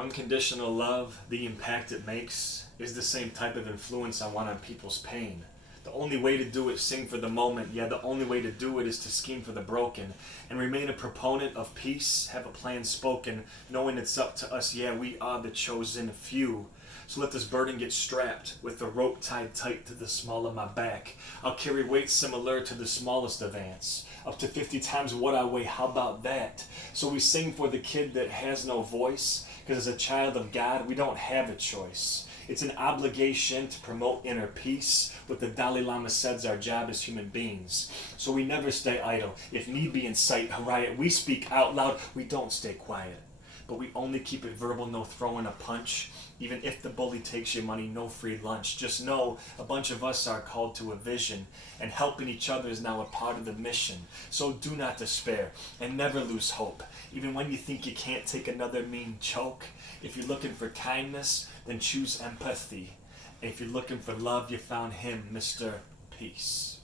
Unconditional love, the impact it makes, is the same type of influence I want on people's pain. The only way to do it is sing for the moment. Yeah, the only way to do it is to scheme for the broken. And remain a proponent of peace, have a plan spoken, knowing it's up to us. Yeah, we are the chosen few. So let this burden get strapped with the rope tied tight to the small of my back. I'll carry weight similar to the smallest of ants, up to 50 times what I weigh. How about that? So we sing for the kid that has no voice, because as a child of God, we don't have a choice. It's an obligation to promote inner peace. What the Dalai Lama says our job as human beings. So we never stay idle. If need be, incite a riot. We speak out loud. We don't stay quiet. But we only keep it verbal, no throwing a punch. Even if the bully takes your money, no free lunch. Just know a bunch of us are called to a vision, and helping each other is now a part of the mission. So do not despair and never lose hope. Even when you think you can't take another mean choke. If you're looking for kindness, then choose empathy. And if you're looking for love, you found him, Mr. Peace.